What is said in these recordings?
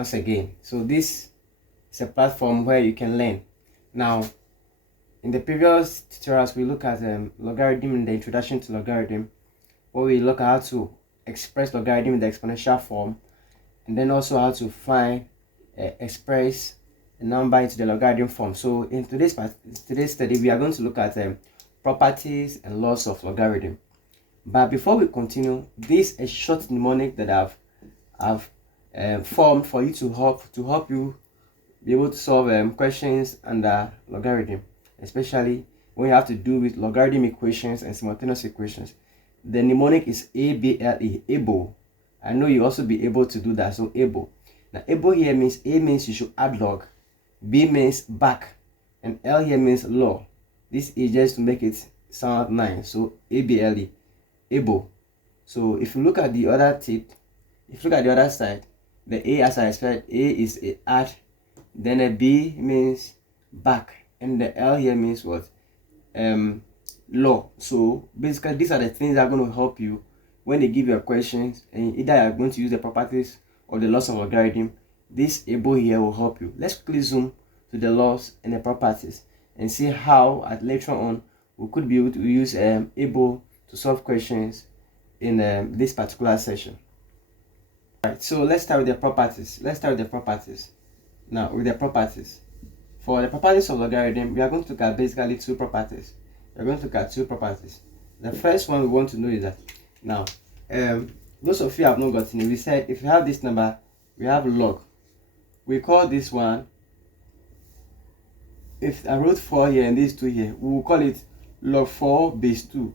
once again. So this is a platform where you can learn. Now, in the previous tutorials, we look at logarithm in the introduction to logarithm, where we look at how to express logarithm in the exponential form, and then also how to find express a number into the logarithm form. So in today's study, we are going to look at properties and laws of logarithm. But before we continue, this is a short mnemonic that I've formed for you to help you be able to solve questions under logarithm, especially when you have to do with logarithm equations and simultaneous equations. The mnemonic is ABLE, able. I know you also be able to do that, so able. Now able here means A means you should add log, B means back, and L here means law. This is just to make it sound nice. So ABLE, able. So if you look at the other tip, if you look at the other side, the A, as I said, A is a add, then a B means back, and the L here means what? Law. So basically these are the things that are going to help you when they give you questions, and either you are going to use the properties or the laws of logarithm. This able here will help you. Let's quickly zoom to the laws and the properties and see how later on we could be able to use able to solve questions in this particular session. Alright, so let's start with the properties. Now with the properties, for the properties of logarithm, we are going to look at basically two properties. The first one we want to know is that, now those of you have not gotten it, we said if you have this number, we have log. We call this one, if I wrote 4 here and these 2 here, we will call it log 4 base 2.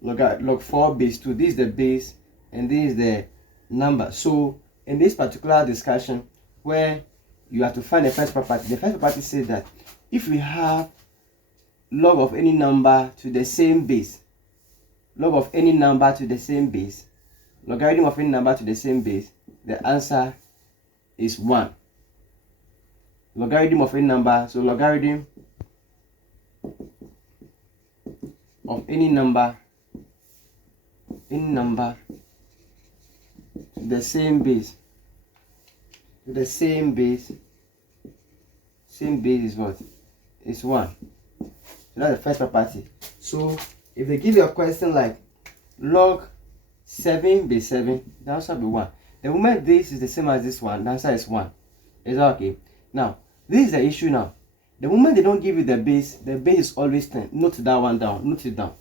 Log 4 base 2. This is the base and this is the number. So in this particular discussion, where you have to find the first property says that if we have log of any number to the same base, logarithm of any number to the same base, the answer is 1. Logarithm of any number, so logarithm of any number to the same base is what? Is 1. So that's the first property. So if they give you a question like log 7 base 7, the answer will be 1. The moment this is the same as this one, the answer is 1. Is that okay? Now, this is the issue now. The moment they don't give you the base is always 10. Note that one down. Note it down.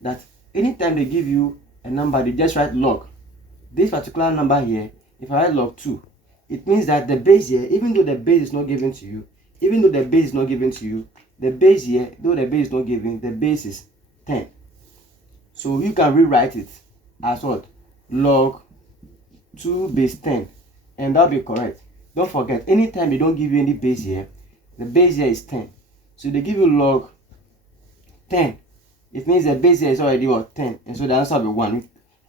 That anytime they give you a number, they just write log. This particular number here, if I write log 2, it means that the base here, even though the base is not given to you, the base here, though the base is not given, the base is 10. So you can rewrite it as what? Log 2 base 10, and that'll be correct. Don't forget, anytime they don't give you any base here, the base here is 10. So they give you log 10, it means the base here is already what? 10, and so the answer will be 1. I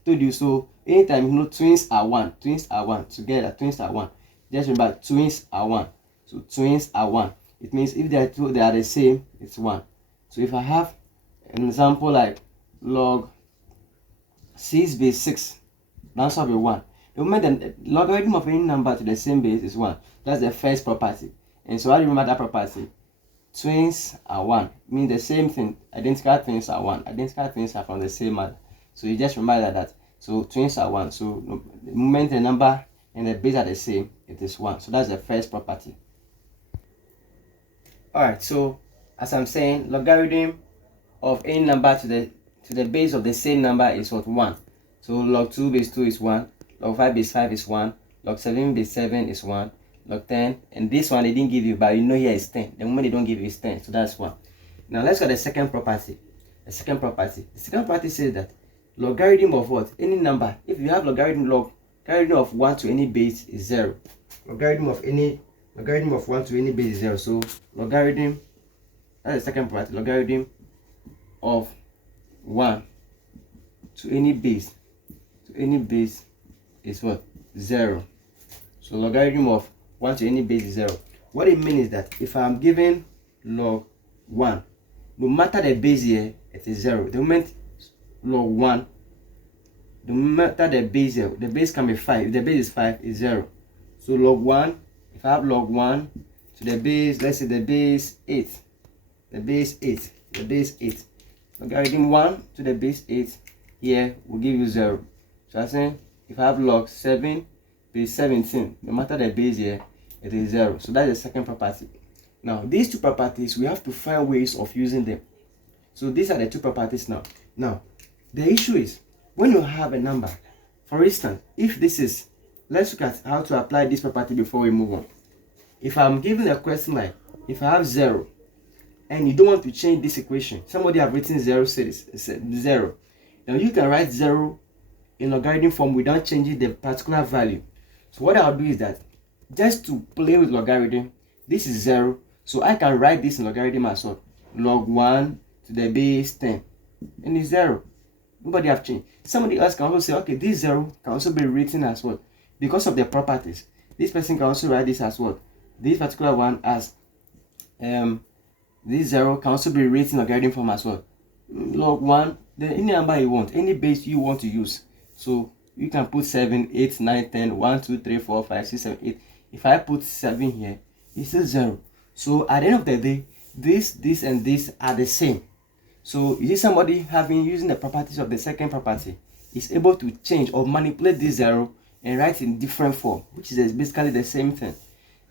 told you so. Anytime twins are 1 together, twins are 1. Just remember, twins are 1. So twins are 1. It means if they are two, they are the same, it's 1. So if I have an example like log 6 base 6, the answer will be 1. The moment the logarithm of any number to the same base is 1. That's the first property. And so how do you remember that property? Twins are 1. It means the same thing. Identical twins are 1. Identical twins are from the same mother. So you just remember that. So twins are 1. So the moment the number and the base are the same, it is 1. So that's the first property. Alright, so as I'm saying, logarithm of any number to the base of the same number is what? 1. So log 2 base 2 is 1. Log 5 base 5 is 1. Log 7 base 7 is 1. Log 10, and this one they didn't give you, but you know here is 10. The moment they don't give you is 10, so that's 1. Now let's go to the second property. The second property says that logarithm of what? Any number. If you have logarithm of 1 to any base is 0. Logarithm of 1 to any base is 0. So logarithm, that's the second property. Logarithm of 1 to any base is what? 0. So logarithm of 1 to any base is 0. What it means is that if I'm given log 1, no matter the base here, it is 0. The moment log 1, no matter the base here, the base can be 5. If the base is 5, is 0. So log 1, if I have log 1 to the base, let's say the base 8, the base 8, logarithm 1 to the base 8 here will give you 0. So I'm saying if I have log 7 base 17, no matter the base here, it is 0. So that's the second property. Now these two properties, we have to find ways of using them. So these are the two properties now. Now the issue is when you have a number, for instance, if this is, let's look at how to apply this property before we move on. If I'm given a question like, if I have 0 and you don't want to change this equation, somebody have written 0 series 0, now you can write 0 in logarithm form without changing the particular value. So what I'll do is that just to play with logarithm, this is 0, so I can write this in logarithm as well, log 1 to the base 10, and it's 0. Nobody have changed. Somebody else can also say, okay, this 0 can also be written as well because of the properties. This person can also write this as well. This particular one as this 0 can also be written in logarithm form as well. Log 1, then any number you want, any base you want to use. So you can put 7, 8, 9, 10, 1, 2, 3, 4, 5, 6, 7, 8. If I put 7 here, it's still 0. So at the end of the day, this, and this are the same. So you see somebody using the properties of the second property is able to change or manipulate this 0 and write in different form, which is basically the same thing.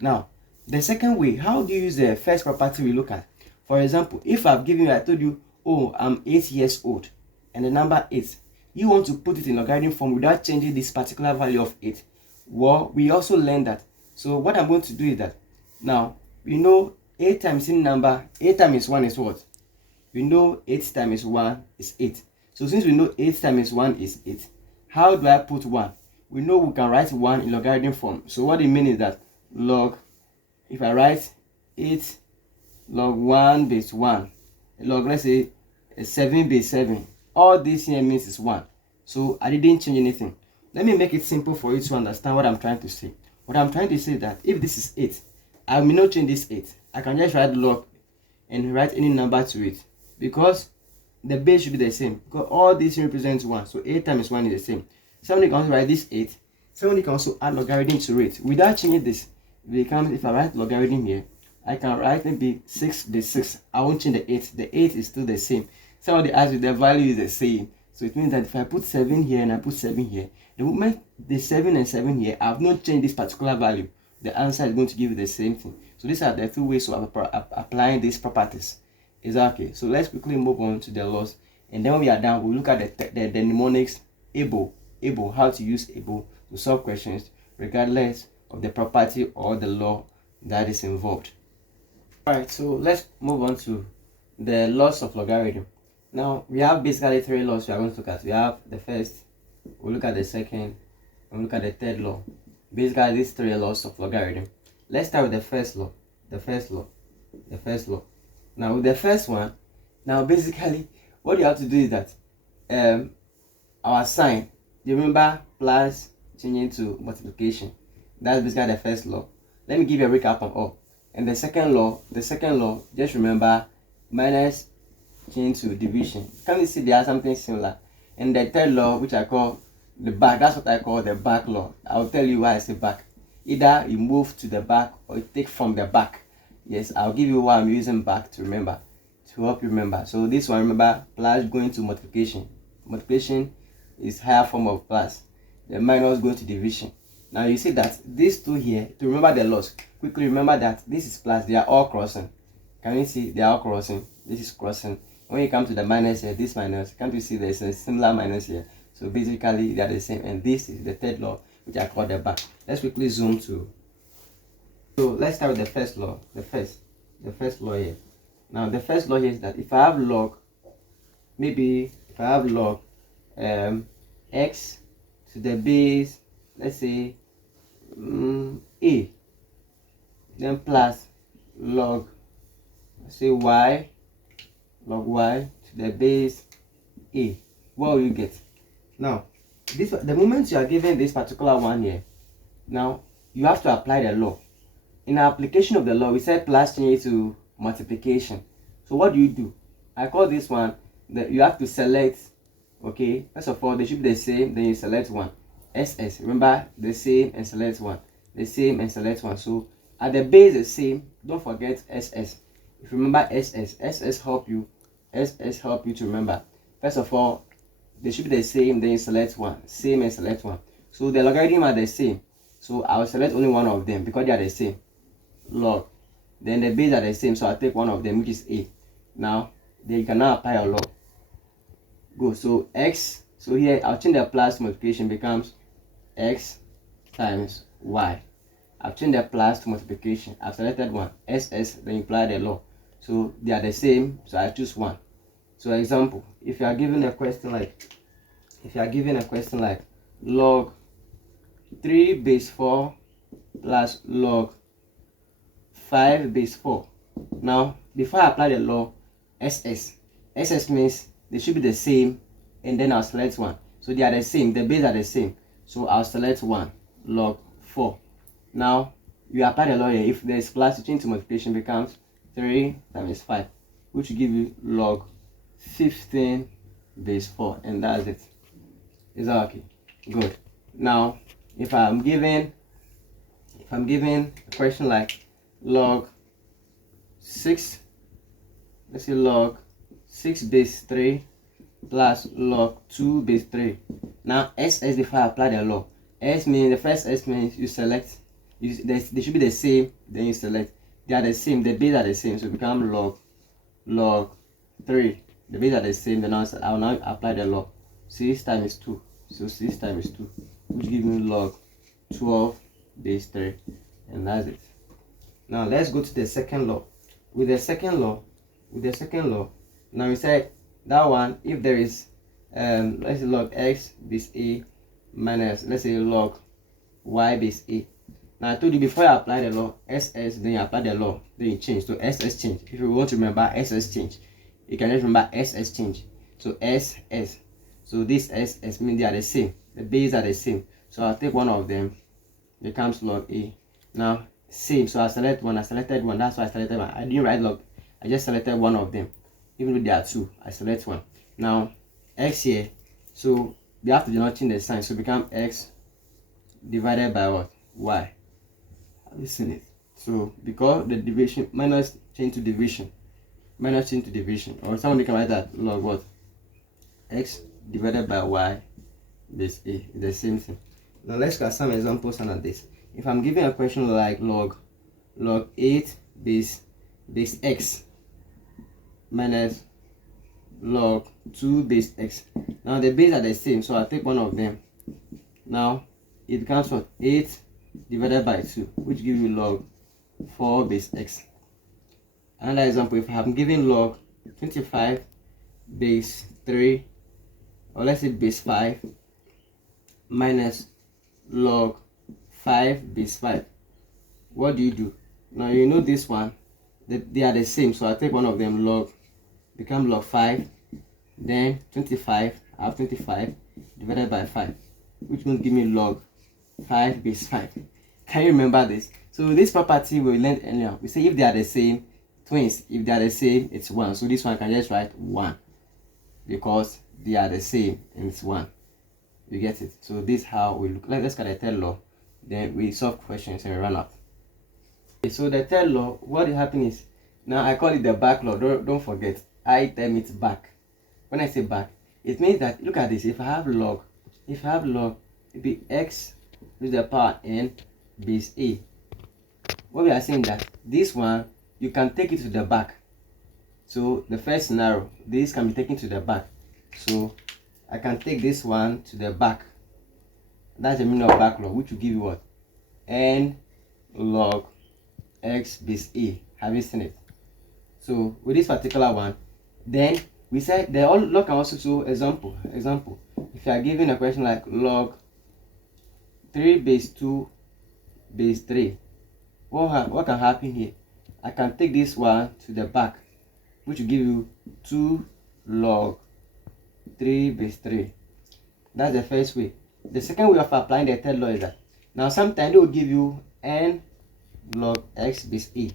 Now, the second way, how do you use the first property we look at? For example, if I've given you, I told you, oh, I'm 8 years old, and the number 8, you want to put it in logarithm form without changing this particular value of 8. Well, we also learned that. So what I'm going to do is that, now, we know 8 times any number, 8 times 1 is what? We know 8 times 1 is 8. So since we know 8 times 1 is 8, how do I put 1? We know we can write 1 in logarithm form. So what it means is that log, if I write 8 log 1 base 1, log, let's say 7 base 7, all this here means is 1. So I didn't change anything. Let me make it simple for you to understand what I'm trying to say. What I'm trying to say is that if this is 8, I will not change this 8. I can just write log and write any number to it, because the base should be the same, because all this represents 1. So 8 times 1 is the same. Somebody can also write this 8. Somebody can also add logarithm to it without changing this. It becomes, if I write logarithm here, I can write maybe 6 base 6. I won't change the 8. The 8 is still the same. Somebody asks if the value is the same. So it means that if I put 7 here and I put 7 here, the moment the 7 and 7 here, I have not changed this particular value, the answer is going to give you the same thing. So these are the two ways of applying these properties. Is that okay? So let's quickly move on to the laws, and then when we are done, we'll look at the mnemonics able, how to use able to solve questions regardless of the property or the law that is involved. Alright, so let's move on to the laws of logarithm. Now we have basically 3 laws we are going to look at. We have the first, we'll look at the second, and we'll look at the third law. Basically these 3 laws of logarithm. Let's start with the first law. Now with the first one, now basically what you have to do is that our sign, you remember plus changing to multiplication. That's basically the first law. Let me give you a recap on all. And the second law, just remember minus change to division. Can you see they are something similar? And the third law, which I call the back, that's what I call the back law. I'll tell you why I say back. Either you move to the back or you take from the back. Yes, I'll give you why I'm using back to remember, to help you remember. So this one, remember, plus going to multiplication. Multiplication is higher form of plus. The minus going to division. Now you see that these two here, to remember the laws, quickly remember that this is plus, they are all crossing. Can you see they are all crossing? This is crossing. When you come to the minus here, this minus, can't you see there's a similar minus here? So basically they are the same, and this is the third law, which I call the back. Let's quickly zoom to. So let's start with the first law. The first law here. Now the first law here is that if I have log, maybe if I have log x to the base, let's say a, then plus log, let's say y, log y to the base a, what will you get? Now this, the moment you are given this particular one here, now you have to apply the law. In our application of the law, we said plus change to multiplication. So what do? I call this one that you have to select. Okay, first of all they should be the same, then you select one. SS, remember the same, and select one. the same, and select 1. So at the base the same, don't forget SS. If you remember SS help you to remember. First of all, they should be the same, then you select 1, same and select 1. So the logarithm are the same, so I will select only one of them because they are the same, log. Then the base are the same, so I'll take one of them, which is a. Now then you can now apply your log. Go. So x, so here I'll change the plus to multiplication, becomes x times y. I've changed the plus to multiplication, I've selected 1, SS, then apply the law. So they are the same, so I choose 1. So example, if you are given a question like log 3 base 4 plus log 5 base 4. Now before I apply the law, SS means they should be the same, and then I'll select 1. So they are the same, the base are the same, so I'll select 1, log 4. Now you apply the law here. If there is plus, you change to multiplication, becomes 3 times 5, which will give you log 15 base 4, and that's it. Is that okay? Good. Now if I'm given a question like log 6, let's say log 6 base 3 plus log 2 base 3. Now SS, before I apply the law, the first S means you select, they should be the same, then you select. They are the same, the base are the same, so it become log 3. The base are the same, then I'll now apply the law. 6 times 2, so 6 times 2, which gives me log 12 base 3, and that's it. Now let's go to the second law. With the second law, now we said that one, if there is let's say log x base a minus, let's say log y base a. Now I told you before you apply the law, SS, then you apply the law, then you change. So SS change. If you want to remember SS change, you can just remember SS change. So SS. So this SS means they are the same. The base are the same. So I'll take one of them, becomes log a. Now same, so I selected 1, that's why I selected 1. I didn't write log, I just selected one of them. Even though there are 2, I select 1. Now x here, so we have to not change the sign, so become x divided by what? Y. Have you seen it? So because the division minus change to division, or someone can write that log what? X divided by y base a, the same thing. Now let's look at some examples under this. If I'm given a question like log 8 base x minus log 2 base x. Now the base are the same, so I'll take one of them. Now it becomes what? 8 divided by 2, which gives you log 4 base x. Another example, if I'm given log 25 base 3, or let's say base 5 minus log 5 base 5, what do you do? Now you know this one, they are the same, so I take one of them, become log 5, then 25, I have 25 divided by 5, which will give me log 5 base 5. Can you remember this? So this property we learned earlier, we say if they are the same, twins, if they are the same, it's 1. So this one I can just write 1 because they are the same and it's 1. You get it? So this is how we look. Let's get the third law, then we solve questions and we run up. Okay, so the third law, what is happening is, now I call it the back law. Don't forget, I term it back. When I say back, it means that, look at this, if I have log, it be x to the power n base a. What we are saying that this one, you can take it to the back. So the first scenario, this can be taken to the back. So I can take this one to the back. That's the meaning of back law, which will give you what? N log x base a. Have you seen it? So with this particular one, then we said the law can also show example. If you are given a question like log 3 base 2 base 3, what can happen here? I can take this one to the back, which will give you 2 log 3 base 3. That's the first way. The second way of applying the third law is that, now sometimes they will give you n log x base a.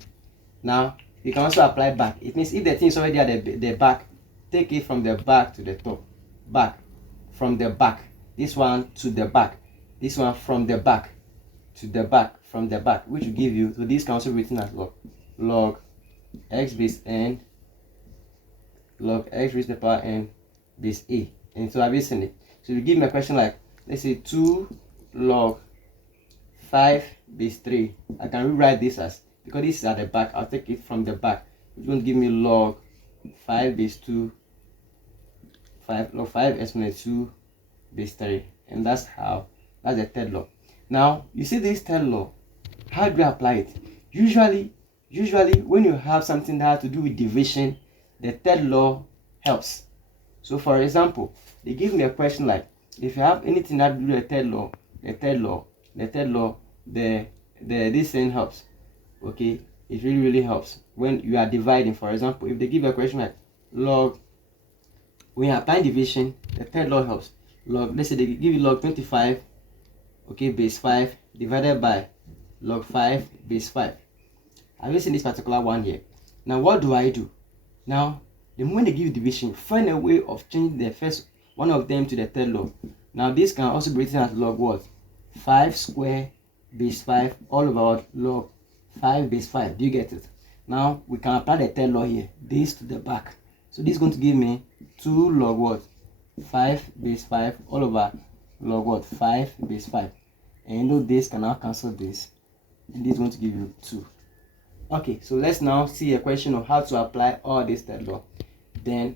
Now you can also apply back. It means if the thing is already at the back, take it from the back to the top. Back, from the back. This one to the back. This one from the back. to the back from the back, which will give you, so this can also be written as log x base n, log x raised to the power n base a. And so I've seen it. So if you give me a question like, let's say 2 log 5 base 3, I can rewrite this as, because this is at the back, I'll take it from the back, which is going to give me log 5 base 2, 5 log 5 exponent 2 base 3. And that's the third law. Now you see this third law, how do you apply it? Usually when you have something that has to do with division, the third law helps. So for example, they give me a question like, if you have anything that do the third law, this thing helps. Okay, it really helps when you are dividing. For example, if they give you a question like log, when you apply division, the third law helps. Log, let's say they give you log 25, okay, base 5 divided by log 5 base 5. I've used this particular one here. Now what do I do? Now the moment they give you division, find a way of changing the first one of them to the third law. Now this can also be written as log what? 5 square base 5 all over log 5 base 5. Do you get it? Now we can apply the third law here, this to the back. So this is going to give me 2 log what? 5 base 5 all over log what? 5 base 5. And you know this can now cancel this, and this is going to give you 2. Okay, so let's now see a question of how to apply all this third law. Then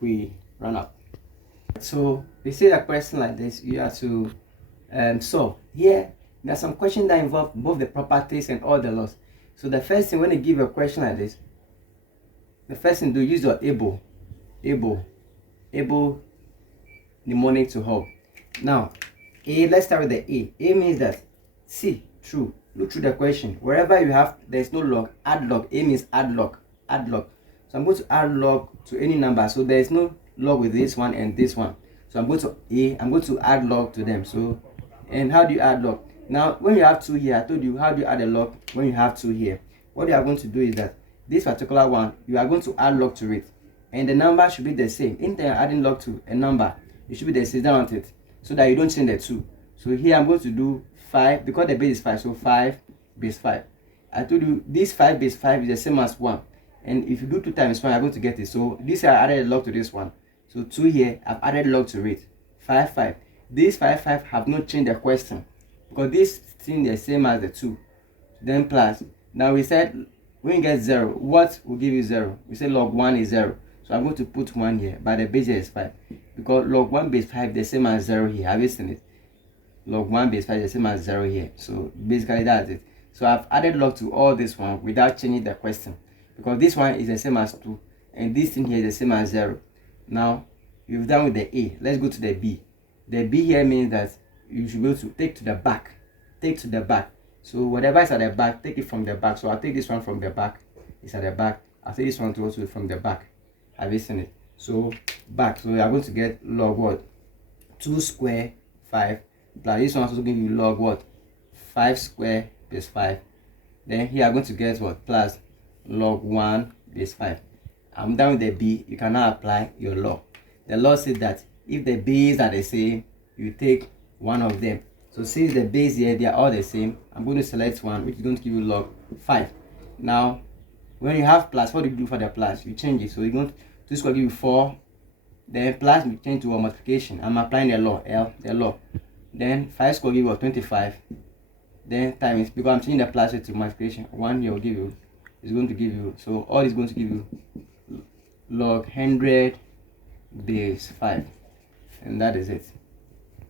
we run up. So we see a question like this, you have to solve. Here there are some questions that involve both the properties and all the laws. So the first thing, when they give you a question like this, the first thing, do use your able mnemonic to help. Now let's start with the A means that, see, true, look through the question, wherever you have there's no log, add log. A means add log. So I'm going to add log to any number, so there's no log with this one and this one, so I'm going to add log to them. So, and how do you add log? Now when you have 2 here, I told you how do you add a log. When you have 2 here, what you are going to do is that this particular one, you are going to add log to it, and the number should be the same. Anytime you're adding log to a number, it should be the same on it, so that you don't change the 2. So here I'm going to do 5, because the base is 5, so 5 base 5. I told you this 5 base 5 is the same as 1, and if you do 2 times 1, you're going to get it. So this I added a log to this one, so 2 here, I've added log to it. 5 5, this 5 5 have not changed the question, because this thing is the same as the 2. Then plus, now we said when you get 0, what will give you 0? We say log 1 is 0, so I'm going to put 1 here, but the base here is 5, because log 1 base 5 the same as 0 here. Have you seen it? Log 1 base 5 is the same as 0 here. So basically that's it. So I've added log to all this one without changing the question, because this one is the same as 2 and this thing here is the same as 0. Now you've done with the A. Let's go to the B. The B here means that you should go to take to the back. So whatever is at the back, take it from the back. So I'll take this one from the back, it's at the back. I'll take this one to also from the back. Have you seen it? So back, so we are going to get log what? 2 square 5 plus this one also give you log what? 5 square base 5. Then here I'm going to get what? Plus log 1 base 5. I'm done with the B. You can now apply your law. The law says that if the base are the same, you take one of them. So since the base here, they are all the same, I'm going to select one, which is going to give you log 5. Now when you have plus, what do you do for the plus? You change it. So you're going to, this will give you 4, then plus we change to a multiplication. I'm applying the law, the law. Then 5 square give you 25, then times, because I'm changing the plus to multiplication, 1 here will give you, is going to give you, so all is going to give you log 100 base 5, and that is it.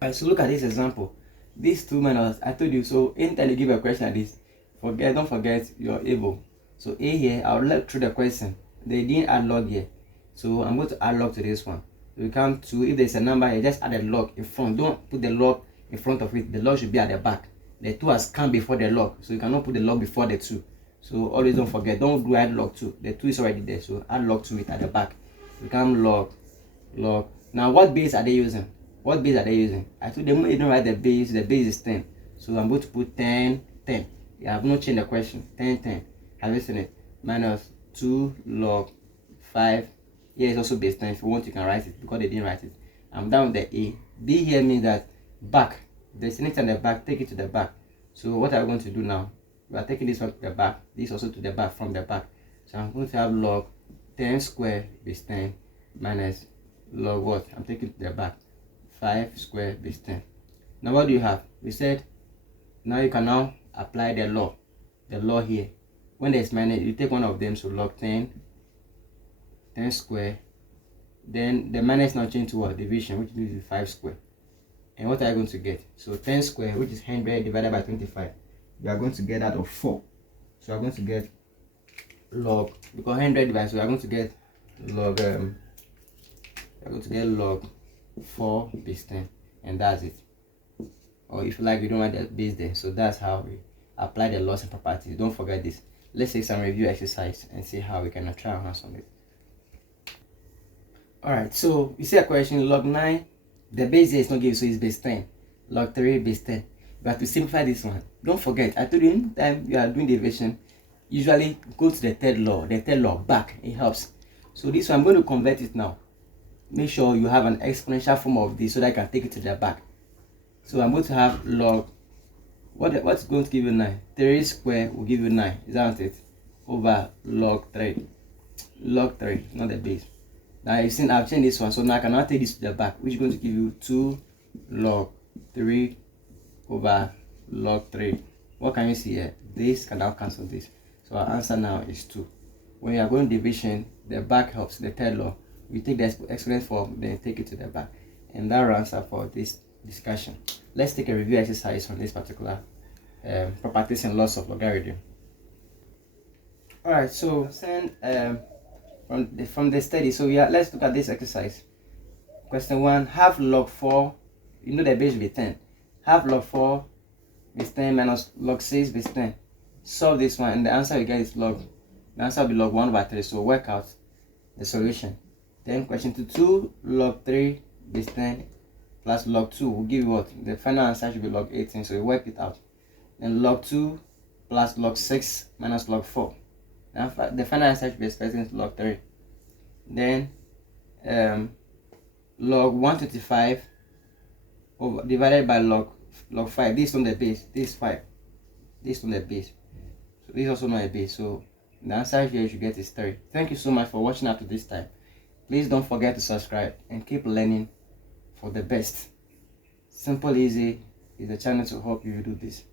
Alright, so look at this example. These 2 minus, I told you, so anytime you give a question like this, don't forget your able. So A here, I'll look through the question. They didn't add log here, so I'm going to add log to this one. So we come to, if there's a number here, just add a log in front. Don't put the log in front of it. The log should be at the back. The 2 has come before the log, so you cannot put the log before the 2. So always don't forget, don't do add log 2. The 2 is already there, so add log to it at the back. Become log. Now what base are they using? I told them you don't write the base is 10. So I'm going to put 10 10. I have not changed the question. 10 10. Have you seen it? Minus 2 log 5. Here is also base 10. If you want, you can write it, because they didn't write it. I'm down with the A. B here means that back. There's anything at the back, take it to the back. So what I'm going to do now, we are taking this one to the back, this also to the back from the back. So I'm going to have log 10 square base 10 minus log what? I'm taking to the back, 5 square base 10. Now what do you have? We said now you can now apply the law here. When there's minus, you take one of them, so log 10 square, then the minus now change to what? Division, which means 5 square. And what are you going to get? So 10 square, which is 100 divided by 25, you are going to get out of 4. So you are going to get log, because 100 divided, so you are going to get log log 4 base 10, and that's it. Or if you like, you don't want the base there. So that's how we apply the laws and properties. Don't forget this. Let's take some review exercise and see how we can try our hands on it. Alright, so you see a question, log 9, the base there is not given, so it's base 10. Log 3 base 10. We have to simplify this one. Don't forget, I told you anytime you are doing division, usually go to the third law back. It helps. So this one, I'm going to convert it now. Make sure you have an exponential form of this so that I can take it to the back. So I'm going to have log, what's going to give you 9? 3 square will give you 9, is that it? Over log 3. Log 3, not the base. Now you've seen I've changed this one, so now I can now take this to the back, which is going to give you 2 log 3 over log 3. What can you see here? This can now cancel this. So our answer now is 2. When you are going division, the back helps, the third law. We take the exponent form, then take it to the back. And that answer for this discussion. Let's take a review exercise on this particular properties and laws of logarithm. Alright, so send from the study. So yeah, let's look at this exercise. Question 1, half log 4, you know the base will be 10. Half log 4 is 10 minus log 6 is 10. Solve this one and the answer you get is the answer will be log 1 over 3. So work out the solution. Then question 2, log 3 is 10 plus log 2 will give you what? The final answer should be log 18. So you work it out. Then log 2 plus log 6 minus log 4. Now the final answer should be expressed log 3. Then log 125 over divided by log 5. This from the base, this 5. This from the base. So this is also not a base. So the answer here you should get is 3. Thank you so much for watching up to this time. Please don't forget to subscribe and keep learning for the best. Simple Easy is the channel to help you do this.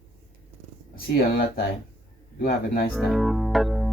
See you another time. Do have a nice time.